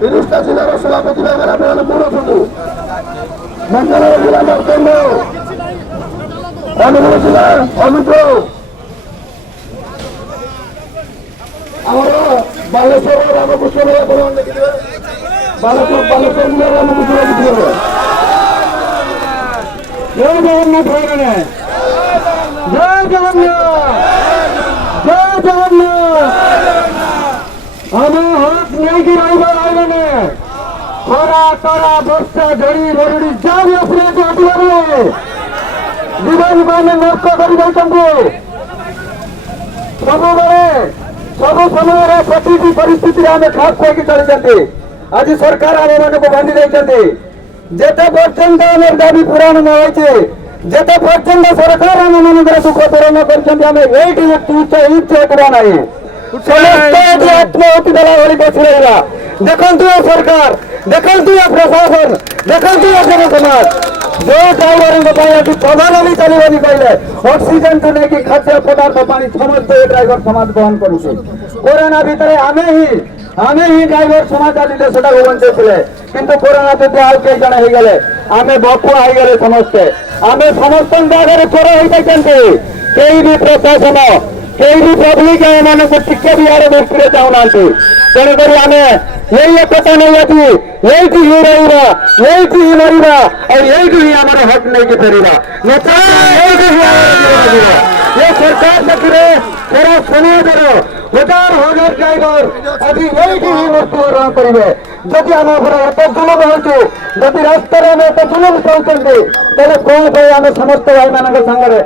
ତିରିଶଟା ଜିଲ୍ଲାର ସଭାପତି ଭାବରେ ଆପଣମାନେ ପଢ଼ୁଛନ୍ତି। ମଙ୍ଗଳ ଜିଲ୍ଲା ନର୍ତ୍ତନ, ଅନୁଗୁଳ ଜିଲ୍ଲା ଅମିତ, ଆମର ବାଲେଶ୍ୱର ରାମକୃଷ୍ଣ ଆପଣମାନେ ଦେଖିଥିବେ, ବାଲେଶ୍ୱର ଜିଲ୍ଲା ରାମକୃଷ୍ଣ ଦେଖିଥିବେ। ଜୟ ଜଗନ୍ନାଥ ଭାଇମାନେ, ଜୟ ଜଗନ୍ନାଥ, ଜୟ ଜଗନ୍ନାଥ। ଆମ ହକ୍ ନେଇକି ରହିବ ଭାଇମାନେ। ଖରା ତରା ବର୍ଷା ଝଡ଼ି ମରୁଡ଼ି ଯାହା ବି ଆସିଲେ ଅଟିବାରେ ଜୀବନ ମାନେ ନଷ୍ଟ କରିଦେଇଛନ୍ତି। ସବୁବେଳେ ସବୁ ସମୟରେ ପ୍ରତିଟି ପରିସ୍ଥିତିରେ ଆମେ ଖାପ ଖୁଆଇକି ଚଳିଛନ୍ତି। ଆଜି ସରକାର ଆମମାନଙ୍କୁ ବାନ୍ଧି ଦେଇଛନ୍ତି। ଯେତେ ପର୍ଯ୍ୟନ୍ତ ଆମର ଦାବି ପୂରଣ ନ ହୋଇଛି, ଯେତେ ପର୍ଯ୍ୟନ୍ତ ସରକାର ଆମମାନଙ୍କର ଦୁଃଖ ପୂରଣ କରିଛନ୍ତି, ଆମେ ଏଇଠି ଉଚ୍ଚ ନାହିଁ। ସମସ୍ତ ଆତ୍ମହତ୍ୟା ଦେଲା ଭଳି ବସି ରହିଲା। ଦେଖନ୍ତୁ ଏ ସରକାର, ଦେଖନ୍ତୁ ଏ ପ୍ରଶାସନ, ଦେଖନ୍ତୁ ଏ ଜନସମାଜ। ଯୋଉ ଡ୍ରାଇଭରଙ୍କ ପାଇଁ ଆଜି ପ୍ରଧାନ ବି ଚାଲିବନି କହିଲେ ଅକ୍ସିଜେନଠୁ ନେଇକି ଖାଦ୍ୟ ପଦାର୍ଥ ପାଣି ସମସ୍ତେ ଏ ଡ୍ରାଇଭର ସମାଜ ବହନ କରୁଛି। କରୋନା ଭିତରେ ଆମେ ହିଁ ଡ୍ରାଇଭର ସମାଜ ଆଜି ଦେଶଟାକୁ ବଞ୍ଚେଇଥିଲେ। କିନ୍ତୁ କରୋନା ଯଦି ଆଉ କେହି ଜଣ ହେଇଗଲେ ଆମେ ବପୁଆ ହେଇଗଲେ ସମସ୍ତେ। ଆମେ ସମସ୍ତଙ୍କ ଆଗରେ ଚୋର ହେଇଯାଇଛନ୍ତି। କେହି ବି ପ୍ରଶାସନ, କେହି ବି ପବ୍ଲିକ ଏମାନଙ୍କୁ ଟିକେ ବି ଆର ଦୃଷ୍ଟିରେ ଚାହୁଁନାହାନ୍ତି। ତେଣୁକରି ଆମେ ଏଇ ଏକତା ନେଇ ଆଜି ଏଇଠି ହିଁ ରହିବା, ଏଇଠି ହିଁ ମରିବା, ଆଉ ଏଇଠି ହିଁ ଆମର ହକ୍ ନେଇକି ଫେରିବା। ଏଇଠି ହିଁ ଏ ସରକାର ପାଖରେ ସାରା ସମାଜର ହଜାର ହଜାର ଡ୍ରାଇଭର ଆଜି ଏଇଠି ହିଁ ମୃତ୍ୟୁବରଣ କରିବେ। ଯଦି ଆମ ଘରେ ଏତେ ଜୁଲୁମ ହେଉଛି, ଯଦି ରାସ୍ତାରେ ଆମେ ଏତେ ଜୁଲୁମ ସହୁଛନ୍ତି, ତାହେଲେ କଣ ପାଇଁ ଆମେ ସମସ୍ତ ଭାଇମାନଙ୍କ ସାଙ୍ଗରେ